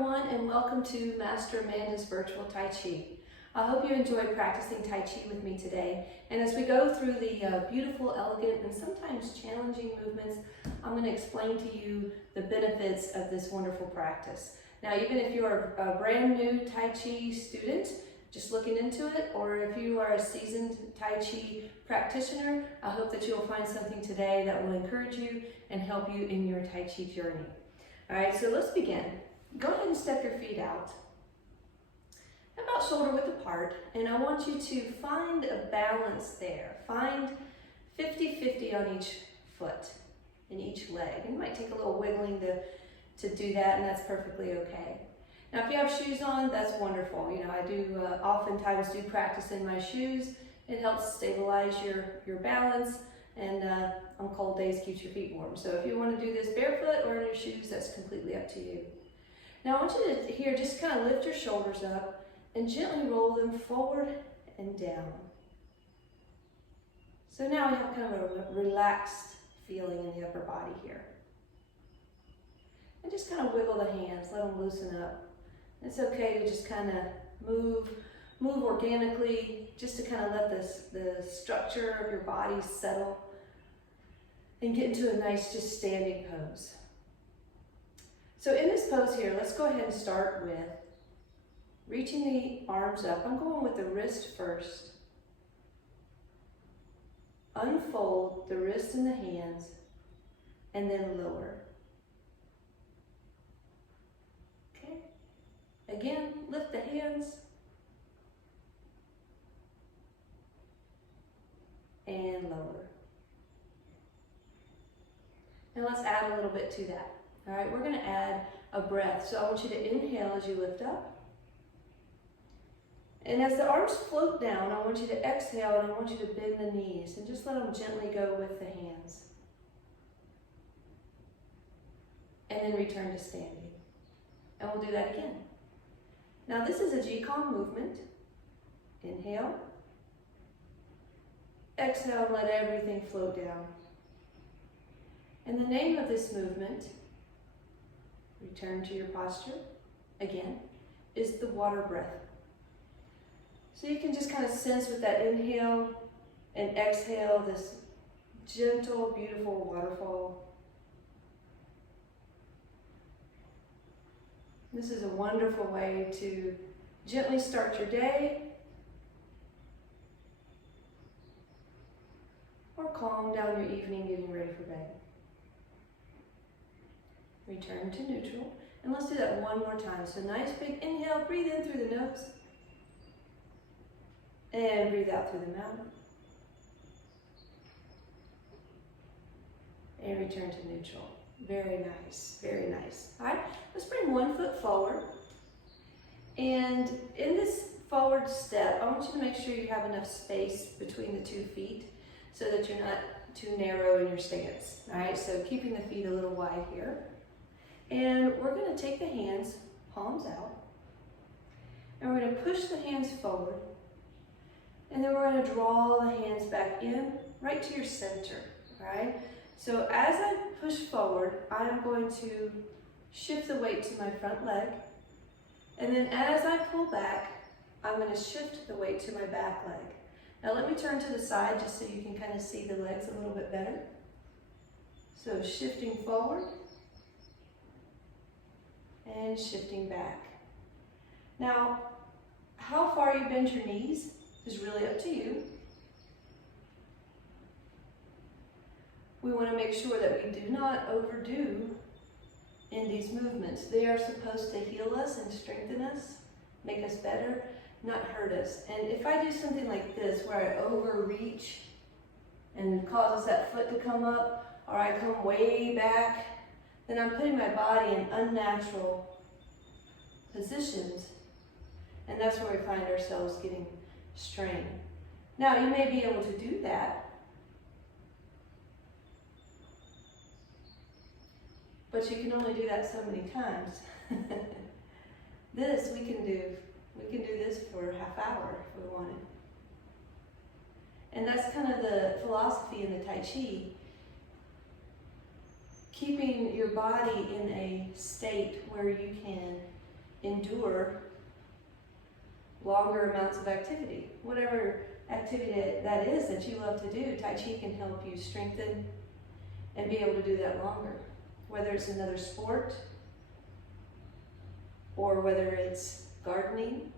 everyone, and welcome to Master Amanda's Virtual Tai Chi. I hope you enjoyed practicing Tai Chi with me today. And as we go through the beautiful, elegant, and sometimes challenging movements, I'm going to explain to you the benefits of this wonderful practice. Now, even if you are a brand new Tai Chi student, just looking into it, or if you are a seasoned Tai Chi practitioner, I hope that you will find something today that will encourage you and help you in your Tai Chi journey. All right, so let's begin. Go ahead and step your feet out, about shoulder width apart, and I want you to find a balance there. Find 50-50 on each foot and each leg. You might take a little wiggling to do that, and that's perfectly okay. Now, if you have shoes on, that's wonderful. You know, I do oftentimes do practice in my shoes. It helps stabilize your balance, and on cold days keeps your feet warm. So if you want to do this barefoot or in your shoes, that's completely up to you. Now I want you to here just kind of lift your shoulders up and gently roll them forward and down. So now we have kind of a relaxed feeling in the upper body here. And just kind of wiggle the hands, let them loosen up. It's okay to just kind of move organically, just to kind of let the structure of your body settle and get into a nice just standing pose. So in this pose here, let's go ahead and start with reaching the arms up. I'm going with the wrist first. Unfold the wrist and the hands, and then lower. Okay. Again, lift the hands. And lower. Now let's add a little bit to that. All right, we're going to add a breath. So I want you to inhale as you lift up. And as the arms float down, I want you to exhale, and I want you to bend the knees and just let them gently go with the hands. And then return to standing. And we'll do that again. Now this is a Qigong movement. Inhale. Exhale and let everything float down. And the name of this movement, return to your posture, again, is the water breath. So you can just kind of sense with that inhale and exhale this gentle, beautiful waterfall. This is a wonderful way to gently start your day or calm down your evening getting ready for bed. Return to neutral. And let's do that one more time. So nice big inhale, breathe in through the nose. And breathe out through the mouth. And return to neutral. Very nice, very nice. All right, let's bring one foot forward. And in this forward step, I want you to make sure you have enough space between the 2 feet so that you're not too narrow in your stance. All right, so keeping the feet a little wide here. And we're going to take the hands, palms out, and we're going to push the hands forward, and then we're going to draw the hands back in, right to your center, all right? So as I push forward, I'm going to shift the weight to my front leg, and then as I pull back, I'm going to shift the weight to my back leg. Now let me turn to the side just so you can kind of see the legs a little bit better. So shifting forward, and shifting back. Now, how far you bend your knees is really up to you. We want to make sure that we do not overdo in these movements. They are supposed to heal us and strengthen us, make us better, not hurt us. And if I do something like this, where I overreach and causes that foot to come up, or I come way back, then I'm putting my body in unnatural positions, and that's where we find ourselves getting strained. Now, you may be able to do that, but you can only do that so many times. This we can do this for a half hour if we wanted. And that's kind of the philosophy in the Tai Chi. Keeping your body in a state where you can endure longer amounts of activity. Whatever activity that is that you love to do, Tai Chi can help you strengthen and be able to do that longer. Whether it's another sport, or whether it's gardening,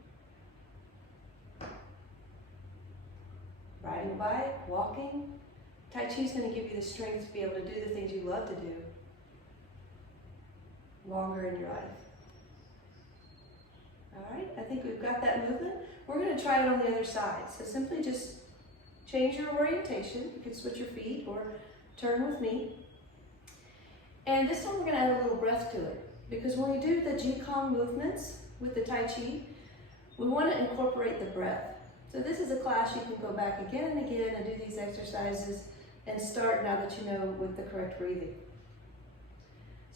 riding a bike, walking, Tai Chi is going to give you the strength to be able to do the things you love to do longer in your life. All right, I think we've got that movement. We're going to try it on the other side. So simply just change your orientation. You can switch your feet or turn with me. And this time we're going to add a little breath to it, because when we do the Qigong movements with the Tai Chi, we want to incorporate the breath. So this is a class you can go back again and again and do these exercises and start now that you know with the correct breathing.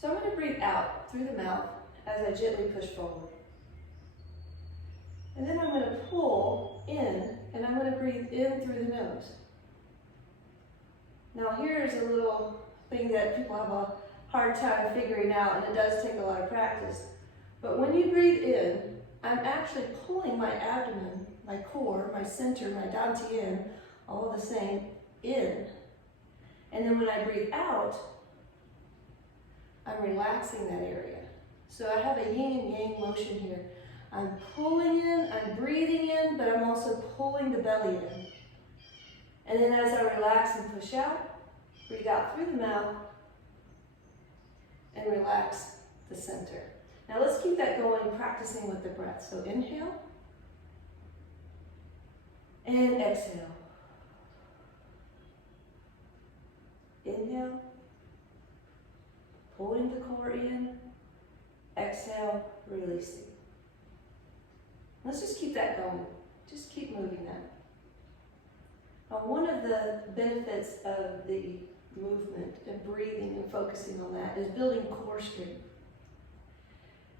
So I'm going to breathe out through the mouth as I gently push forward. And then I'm going to pull in, and I'm going to breathe in through the nose. Now here's a little thing that people have a hard time figuring out, and it does take a lot of practice. But when you breathe in, I'm actually pulling my abdomen, my core, my center, my dantian, all the same, in. And then when I breathe out, I'm relaxing that area. So I have a yin and yang motion here. I'm pulling in, I'm breathing in, but I'm also pulling the belly in. And then as I relax and push out, breathe out through the mouth, and relax the center. Now let's keep that going, practicing with the breath. So inhale, and exhale. Inhale, pulling the core in, exhale, releasing. Let's just keep that going. Just keep moving that. Now, one of the benefits of the movement and breathing and focusing on that is building core strength.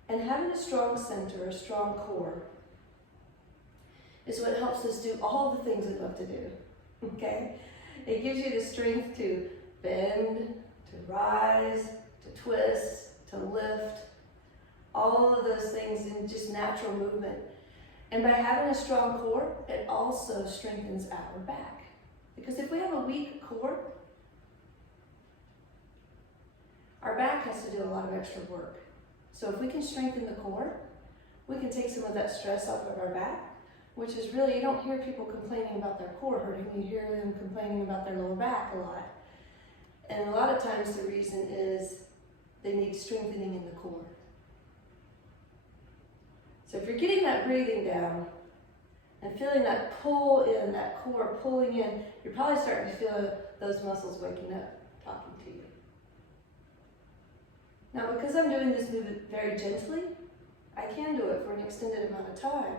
And having a strong center, a strong core, is what helps us do all the things we love to do, okay? It gives you the strength to bend, to rise, to twist, to lift, all of those things in just natural movement. And by having a strong core, it also strengthens our back. Because if we have a weak core, our back has to do a lot of extra work. So if we can strengthen the core, we can take some of that stress off of our back, which is really, you don't hear people complaining about their core hurting, you hear them complaining about their lower back a lot. And a lot of times the reason is they need strengthening in the core. So if you're getting that breathing down and feeling that pull in, that core pulling in, you're probably starting to feel those muscles waking up, talking to you. Now, because I'm doing this movement very gently, I can do it for an extended amount of time.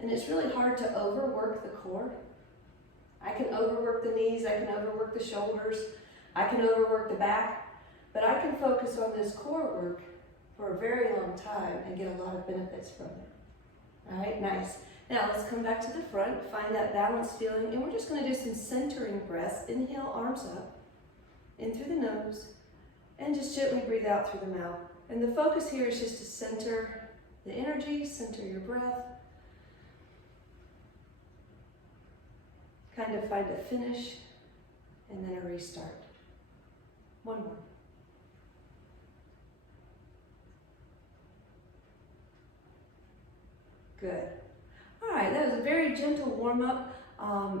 And it's really hard to overwork the core. I can overwork the knees, I can overwork the shoulders, I can overwork the back, but I can focus on this core work for a very long time and get a lot of benefits from it. All right, nice. Now let's come back to the front, find that balanced feeling, and we're just going to do some centering breaths. Inhale, arms up, in through the nose, and just gently breathe out through the mouth. And the focus here is just to center the energy, center your breath, kind of find a finish, and then a restart. One more. Good. All right, that was a very gentle warm-up.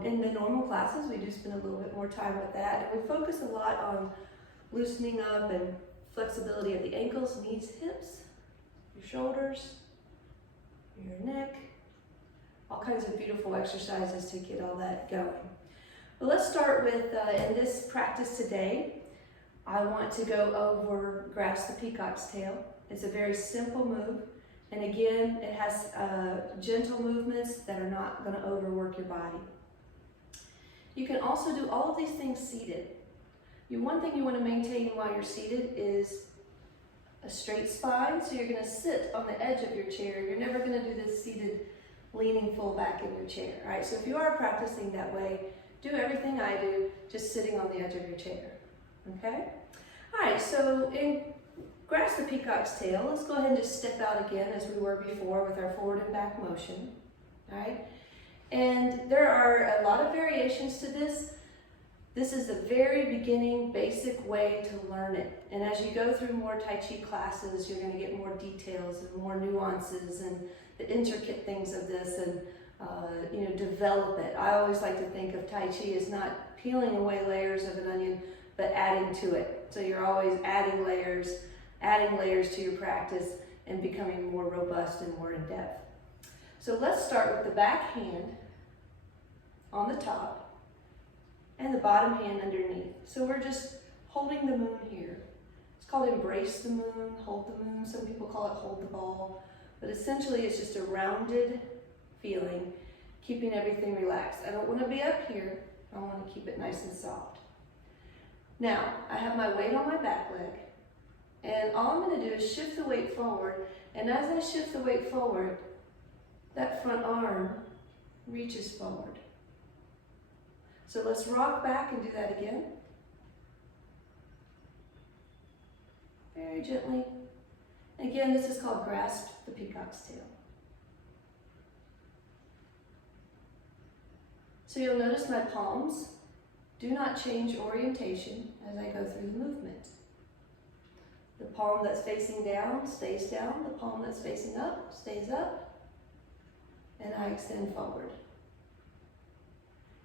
In the normal classes, we do spend a little bit more time with that. And we focus a lot on loosening up and flexibility of the ankles, knees, hips, your shoulders, your neck, all kinds of beautiful exercises to get all that going. But let's start with, in this practice today, I want to go over grasp the peacock's tail. It's a very simple move. And again, it has gentle movements that are not going to overwork your body. You can also do all of these things seated. One thing you want to maintain while you're seated is a straight spine. So you're going to sit on the edge of your chair. You're never going to do this seated, leaning full back in your chair. All right, so if you are practicing that way, do everything I do, just sitting on the edge of your chair. Okay? All right, so in grasp the peacock's tail. Let's go ahead and just step out again as we were before with our forward and back motion. All right? And there are a lot of variations to this. This is the very beginning, basic way to learn it. And as you go through more Tai Chi classes, you're going to get more details and more nuances and the intricate things of this, and develop it. I always like to think of Tai Chi as not peeling away layers of an onion, but adding to it. So you're always adding layers to your practice and becoming more robust and more in depth. So let's start with the back hand on the top and the bottom hand underneath. So we're just holding the moon here. It's called embrace the moon, hold the moon. Some people call it hold the ball. But essentially it's just a rounded feeling, keeping everything relaxed. I don't want to be up here. I want to keep it nice and soft. Now, I have my weight on my back leg. And all I'm going to do is shift the weight forward. And as I shift the weight forward, that front arm reaches forward. So let's rock back and do that again. Very gently. And again, this is called grasp the peacock's tail. So you'll notice my palms do not change orientation as I go through the movement. The palm that's facing down stays down. The palm that's facing up stays up. And I extend forward.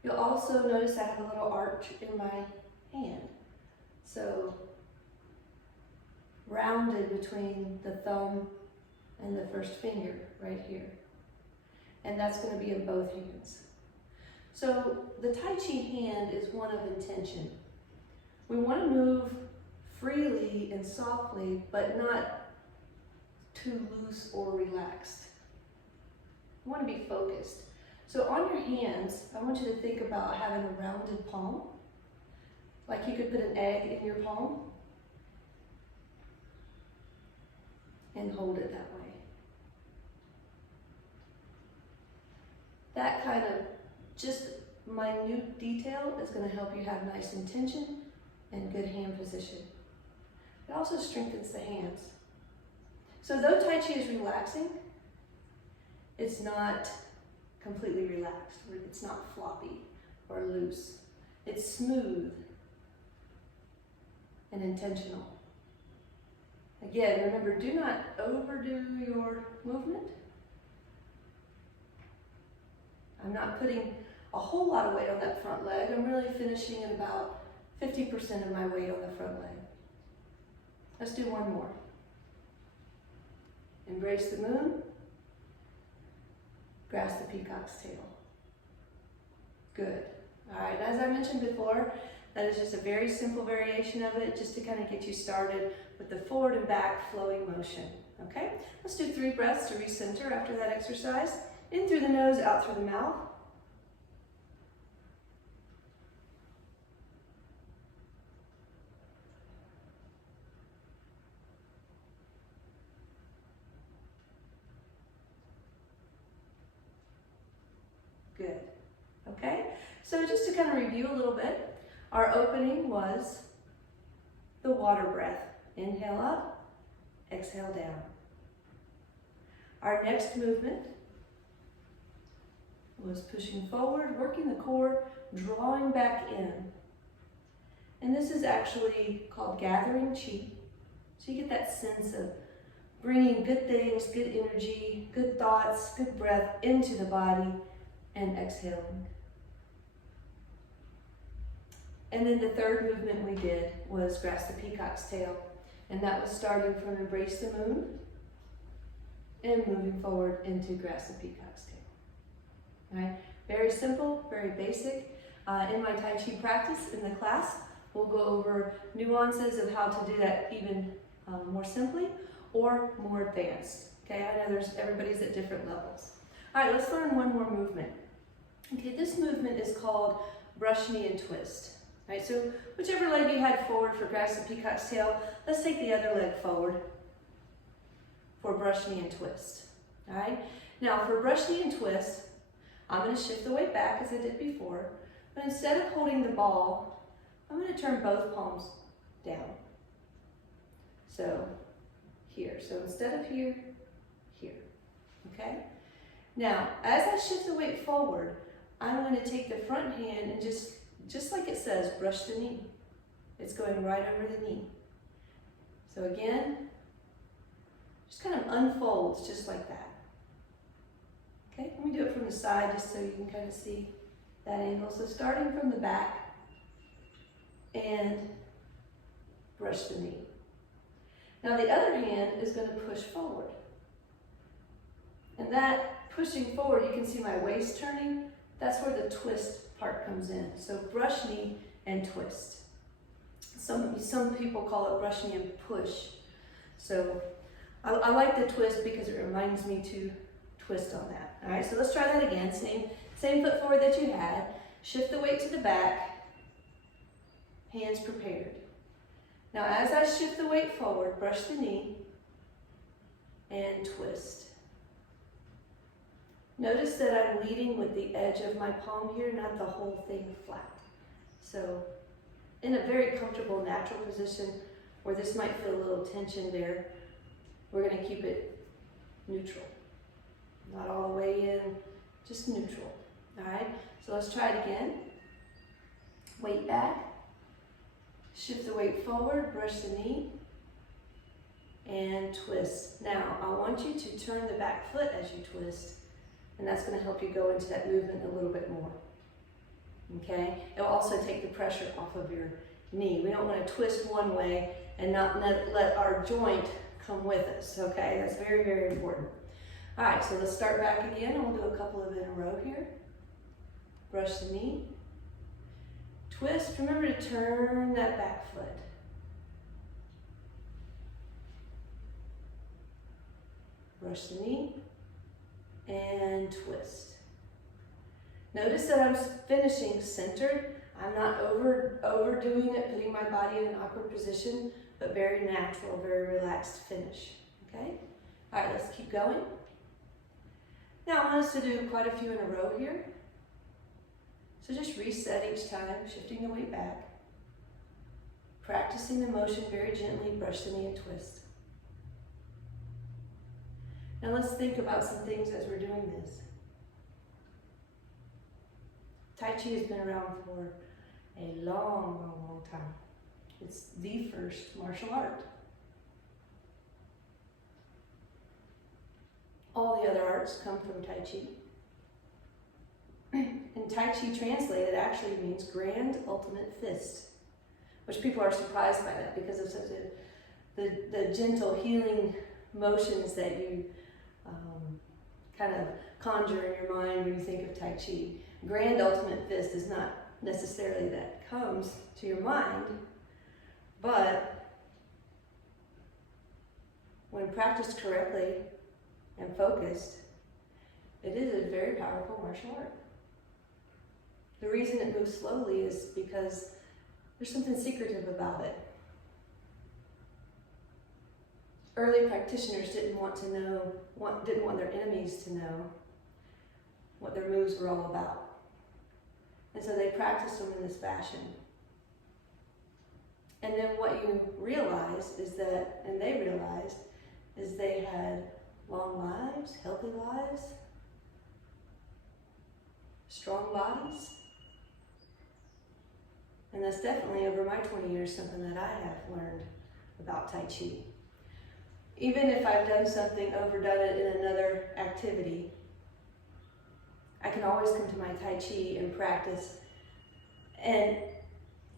You'll also notice I have a little arch in my hand. So rounded between the thumb and the first finger right here. And that's going to be in both hands. So the Tai Chi hand is one of intention. We want to move freely and softly, but not too loose or relaxed. We want to be focused. So on your hands, I want you to think about having a rounded palm, like you could put an egg in your palm and hold it that way. That kind of just minute detail is going to help you have nice intention and good hand position. It also strengthens the hands. So though Tai Chi is relaxing, it's not completely relaxed, or it's not floppy or loose. It's smooth and intentional. Again, remember, do not overdo your movement. I'm not putting a whole lot of weight on that front leg. I'm really finishing at about 50% of my weight on the front leg. Let's do one more. Embrace the moon. Grasp the peacock's tail. Good. All right, as I mentioned before, that is just a very simple variation of it, just to kind of get you started with the forward and back flowing motion. Okay? Let's do 3 breaths to recenter after that exercise. In through the nose, out through the mouth. Good. Okay? So just to kind of review a little bit, our opening was the water breath. Inhale up, exhale down. Our next movement was pushing forward, working the core, drawing back in. And this is actually called gathering chi. So you get that sense of bringing good things, good energy, good thoughts, good breath into the body and exhaling. And then the third movement we did was grasp the peacock's tail. And that was starting from embrace the moon and moving forward into grasp the peacock's tail. All right? Very simple, very basic. In my Tai Chi practice in the class, we'll go over nuances of how to do that even more simply or more advanced. Okay, I know everybody's at different levels. All right, let's learn one more movement. Okay, this movement is called brush knee and twist. All right, so whichever leg you had forward for grasp the peacock's tail, let's take the other leg forward for brush knee and twist. All right, now for brush knee and twist, I'm going to shift the weight back as I did before, but instead of holding the ball, I'm going to turn both palms down. So here. So instead of here, here, okay? Now, as I shift the weight forward, I'm going to take the front hand and just like it says, brush the knee. It's going right over the knee. So again, just kind of unfolds just like that. Okay, let me do it from the side just so you can kind of see that angle. So starting from the back and brush the knee. Now the other hand is going to push forward. And that pushing forward, you can see my waist turning. That's where the twist part comes in. So brush knee and twist. Some people call it brush knee and push. So I like the twist because it reminds me to twist on that. All right, so let's try that again. Same foot forward that you had. Shift the weight to the back. Hands prepared. Now as I shift the weight forward, brush the knee and twist. Notice that I'm leading with the edge of my palm here, not the whole thing flat. So in a very comfortable, natural position where this might feel a little tension there, we're going to keep it neutral. Not all the way in, just neutral. All right, so let's try it again. Weight back. Shift the weight forward, brush the knee, and twist. Now, I want you to turn the back foot as you twist, and that's going to help you go into that movement a little bit more. Okay? It will also take the pressure off of your knee. We don't want to twist one way and not let our joint come with us. Okay? That's very, very important. All right, so let's start back again, and we'll do a couple of in a row here. Brush the knee. Twist. Remember to turn that back foot. Brush the knee and twist. Notice that I'm finishing centered. I'm not overdoing it, putting my body in an awkward position, but very natural, very relaxed finish. Okay? All right, let's keep going. Now I want us to do quite a few in a row here. So just reset each time, shifting the weight back. Practicing the motion very gently, brush the knee and twist. Now let's think about some things as we're doing this. Tai Chi has been around for a long, long, long time. It's the first martial art. All the other arts come from Tai Chi. And Tai Chi translated actually means grand ultimate fist, which people are surprised by that because of such the gentle healing motions that you kind of conjure in your mind when you think of Tai Chi. Grand ultimate fist is not necessarily that comes to your mind, but when practiced correctly and focused, it is a very powerful martial art. The reason it moves slowly is because there's something secretive about it. Early practitioners didn't want their enemies to know what their moves were all about. And so they practiced them in this fashion. And then what you realize is that, and they realized, is they had long lives, healthy lives, strong bodies. And that's definitely over my 20 years something that I have learned about Tai Chi. Even if I've done something, overdone it in another activity, I can always come to my Tai Chi and practice and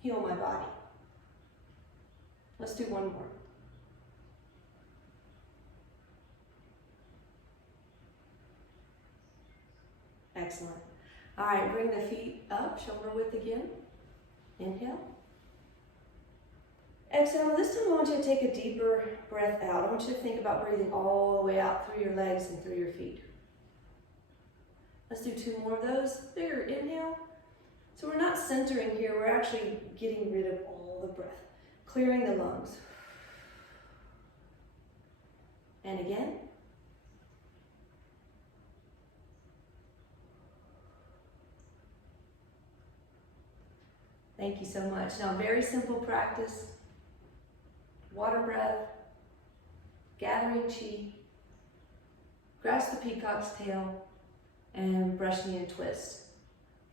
heal my body. Let's do one more. Excellent. All right, bring the feet up, shoulder width again. Inhale. Exhale. This time I want you to take a deeper breath out. I want you to think about breathing all the way out through your legs and through your feet. Let's do two more of those. Bigger inhale. So we're not centering here, we're actually getting rid of all the breath, clearing the lungs. And again. Thank you so much. Now, very simple practice. Water breath, gathering chi, grasp the peacock's tail, and brush knee and twist.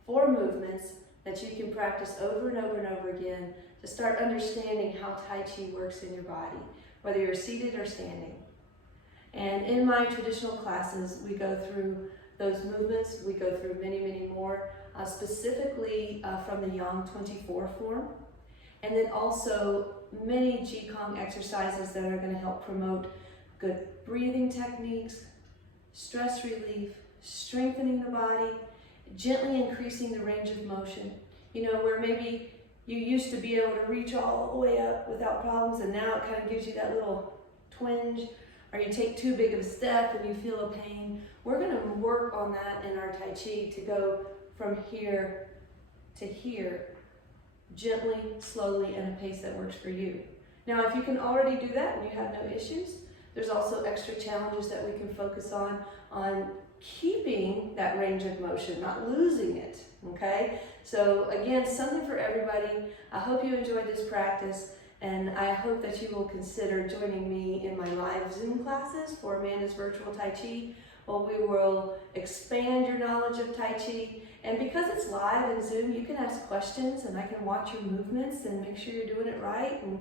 4 movements that you can practice over and over and over again to start understanding how Tai Chi works in your body, whether you're seated or standing. And in my traditional classes, we go through those movements. We go through many, many more, specifically from the Yang 24 form. And then also many Qigong exercises that are going to help promote good breathing techniques, stress relief, strengthening the body, gently increasing the range of motion. You know, where maybe you used to be able to reach all the way up without problems, and now it kind of gives you that little twinge, or you take too big of a step and you feel a pain. We're going to work on that in our Tai Chi to go from here to here, gently, slowly, and a pace that works for you. Now, if you can already do that and you have no issues, there's also extra challenges that we can focus on keeping that range of motion, not losing it, okay? So again, something for everybody. I hope you enjoyed this practice, and I hope that you will consider joining me in my live Zoom classes for Amanda's Virtual Tai Chi. Well, we will expand your knowledge of Tai Chi, and because it's live in Zoom, you can ask questions and I can watch your movements and make sure you're doing it right, and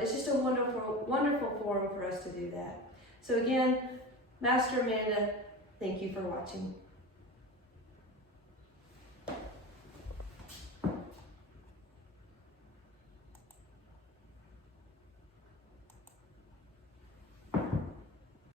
it's just a wonderful, wonderful forum for us to do that. So again, Master Amanda, thank you for watching.